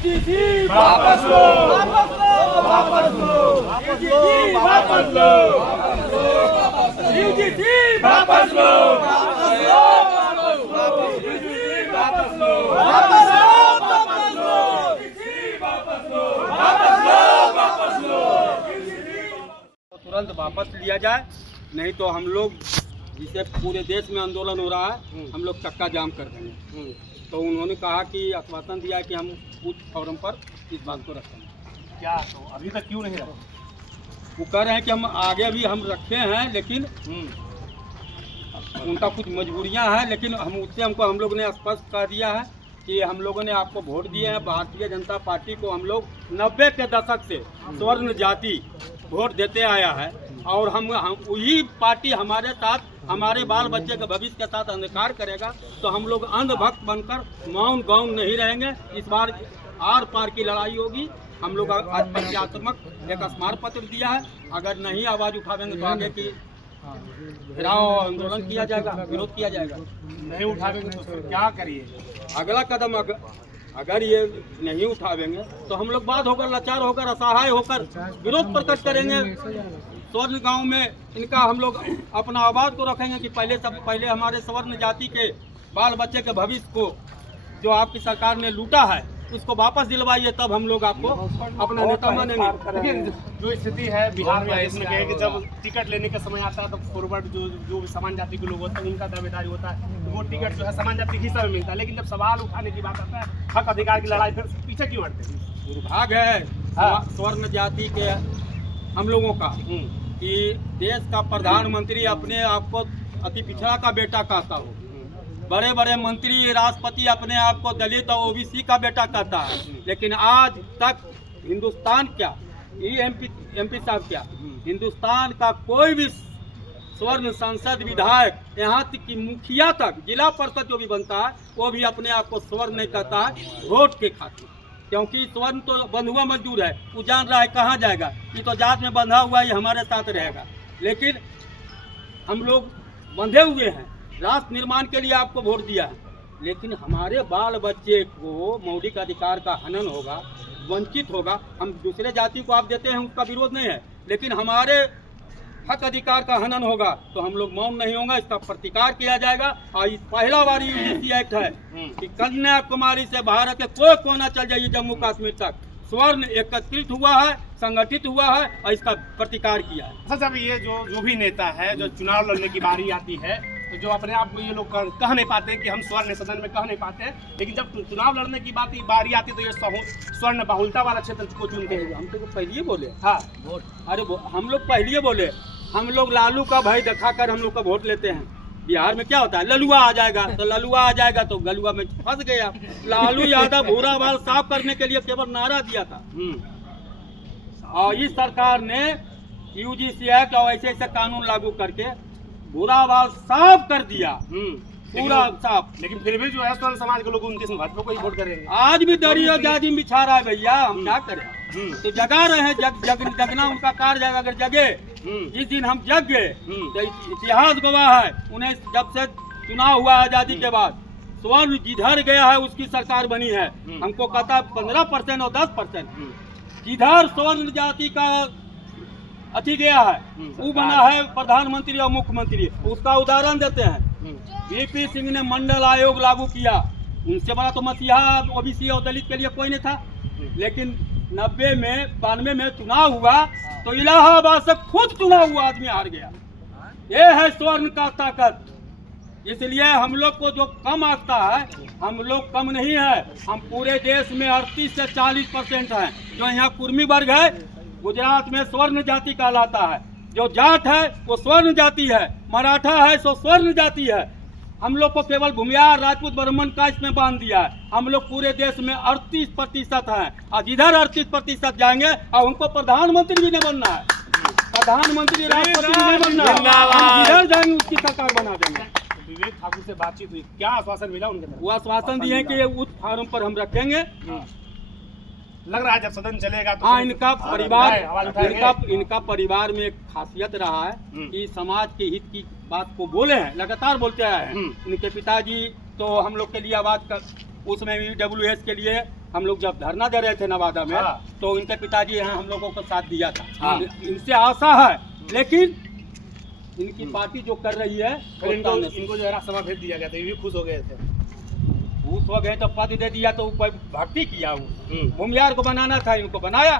UGC वापस लो, वापस लो, वापस लो, यूजीसी वापस लो, यूजीसी वापस लो, वापस लो, यूजीसी वापस लो, वापस लो, वापस लो, यूजीसी वापस लो, वापस लो, वापस लो, तुरंत वापस लिया जाए, नहीं तो हम लोग जिसे पूरे देश में आंदोलन हो रहा है हम लोग चक्का जाम कर देंगे। तो उन्होंने कहा कि आश्वासन दिया कि हम उच्च फोरम पर इस बात को रखेंगे। क्या तो अभी तक क्यों नहीं रखे? वो कह रहे हैं कि हम आगे भी हम रखे हैं, लेकिन उनका कुछ मजबूरियां हैं, लेकिन हम लोग ने स्पष्ट कर दिया है कि हम लोगों ने आपको वोट दिए हैं। भारतीय जनता पार्टी को हम लोग 90 के दशक से स्वर्ण जाति वोट देते आया है, और हम वही पार्टी हमारे साथ, हमारे बाल बच्चे के भविष्य के साथ अंधकार करेगा तो हम लोग अंधभक्त बनकर मौन गौन नहीं रहेंगे। इस बार आर पार की लड़ाई होगी। हम लोग आज प्रत्यात्मक एक स्मारक पत्र दिया है, अगर नहीं आवाज उठाएंगे तो आगे की घेराव आंदोलन किया जाएगा, विरोध किया जाएगा। नहीं उठावेंगे तो फिर क्या करिए? अगला कदम अगर ये नहीं उठावेंगे तो हम लोग बाद होकर, लाचार होकर, असहाय होकर विरोध प्रकट करेंगे। स्वर्ण गांव में इनका हम लोग अपना आवाज को रखेंगे कि पहले हमारे स्वर्ण जाति के बाल बच्चे के भविष्य को जो आपकी सरकार ने लूटा है उसको वापस दिलवाइए, तब हम लोग आपको अपना नेता मानेंगे। लेकिन जो स्थिति है बिहार में इसमें क्या है कि जब टिकट लेने का समय आता है तो फॉरवर्ड जो समान जाति के लोग होते हैं उनका दावेदारी होता है, तो वो टिकट जो है समान जाति के हिस्सा में मिलता है। लेकिन जब सवाल उठाने की बात आता है, हक अधिकार की लड़ाई, फिर पीछे क्यों हटते हैं? दुर्भाग्य है स्वर्ण जाति के हम लोगों का कि देश का प्रधानमंत्री अपने आप को अति पिछड़ा का बेटा कहता हो, बड़े बड़े मंत्री राष्ट्रपति अपने आप को दलित और ओबीसी का बेटा कहता है, लेकिन आज तक हिंदुस्तान क्या, एमपी साहब क्या, हिंदुस्तान का कोई भी स्वर्ण सांसद विधायक, यहाँ तक कि मुखिया तक, जिला परिषद जो भी बनता है वो भी अपने आप को स्वर्ण नहीं कहता है वोट के खातिर। क्योंकि स्वर्ण तो बंधुआ मजदूर है, वो जान रहा है कहाँ जाएगा, ये तो जात में बंधा हुआ ही हमारे साथ रहेगा। लेकिन हम लोग बंधे हुए हैं, राष्ट्र निर्माण के लिए आपको वोट दिया है, लेकिन हमारे बाल बच्चे को मौलिक अधिकार का हनन होगा, वंचित होगा। हम दूसरे जाति को आप देते हैं उसका विरोध नहीं है, लेकिन हमारे हक अधिकार का हनन होगा तो हम लोग मौन नहीं होंगे, इसका प्रतिकार किया जाएगा। और इस पहला बार यूजीसी एक्ट है कि कन्याकुमारी से भारत के कोई कोना चल जाइए जम्मू कश्मीर तक, स्वर्ण एकत्रित हुआ है, संगठित हुआ है और इसका प्रतिकार किया है। अच्छा, जब ये जो भी नेता है जो चुनाव लड़ने की बारी आती है तो जो अपने आप को ये लोग कह नहीं पाते कि हम स्वर्ण सदन में कह नहीं पाते हैं, लेकिन जब चुनाव लड़ने की बारी आती है तो ये स्वर्ण बहुलता वाला क्षेत्र को चुनते हैं। हम तो पहले बोले हाँ वोट, अरे हम लोग पहले बोले, हम लोग लालू का भय दिखाकर हम लोग का वोट लेते हैं। बिहार में क्या होता है, ललुआ आ जाएगा तो ललुआ आ जाएगा तो गलुआ में फंस गया। लालू यादव भूरा बाल साफ करने के लिए केवल नारा दिया था, और इस सरकार ने यूजीसी एक्ट और ऐसे ऐसे कानून लागू करके भूरा बाल साफ कर दिया, पूरा साफ। लेकिन फिर भी जो है स्वर्ण समाज के लोग 29 भाजपा को ही वोट करेंगे। आज भी दरी और जाजिम बिछा रहा है भैया, हम क्या करें। तो जगा रहे हैं, जगना उनका कार्य है। अगर जगे, जिस दिन हम जग गए तो इतिहास गवाह है, उन्हें जब से चुनाव हुआ आजादी के बाद स्वर्ण जिधर गया है उसकी सरकार बनी है। हमको कहता है 15% और 10%, जिधर स्वर्ण जाति का अति गया है वो बना है प्रधानमंत्री और मुख्यमंत्री। उसका उदाहरण देते हैं, वीपी सिंह ने मंडल आयोग लागू किया, उनसे बड़ा तो मसीहा ओबीसी और दलित के लिए कोई नहीं था। लेकिन 92 में चुनाव हुआ तो इलाहाबाद से खुद चुनाव हुआ आदमी हार गया। ये है स्वर्ण का ताकत। इसलिए हम लोग को जो कम आता है, हम लोग कम नहीं है, हम पूरे देश में 38 से 40% हैं। जो यहाँ कुर्मी वर्ग है, गुजरात में स्वर्ण जाति कहलाता है। जो जाट है वो स्वर्ण जाति है, मराठा है सो स्वर्ण जाति है। हम लोग को केवल भूमियार राजपूत ब्राह्मण का इसमें बांध दिया है। हम लोग पूरे देश में 38% हैं, और जिधर 38% जाएंगे और उनको प्रधानमंत्री भी नहीं बनना है, प्रधानमंत्री राष्ट्रपति भी नहीं बनना है, जिधर जाएंगे उसकी सरकार बना देंगे। विवेक ठाकुर से बातचीत हुई, क्या आश्वासन मिला उनके तरफ? वो आश्वासन दिए कि ये उच्च फार्म पर हम रखेंगे। लग रहा है जब सदन चलेगा तो हाँ, इनका परिवार में एक खासियत रहा है कि समाज के हित की बात को बोले हैं, लगातार बोलते आए हैं। इनके पिताजी तो हम लोग के लिए आवाज कर, उसमें EWS के लिए हम लोग जब धरना दे रहे थे नवादा में, हाँ। तो इनके पिताजी यहाँ हम लोगों को साथ दिया था। हाँ। इनसे आशा है, लेकिन इनकी पार्टी जो कर रही है, फिर इनको जो है राज्यसभा भेज दिया गया था, ये भी खुश हो गए थे। उस वक्त तो पद दे दिया तो ऊपर भक्ति किया, वो भूमियार को बनाना था, इनको बनाया।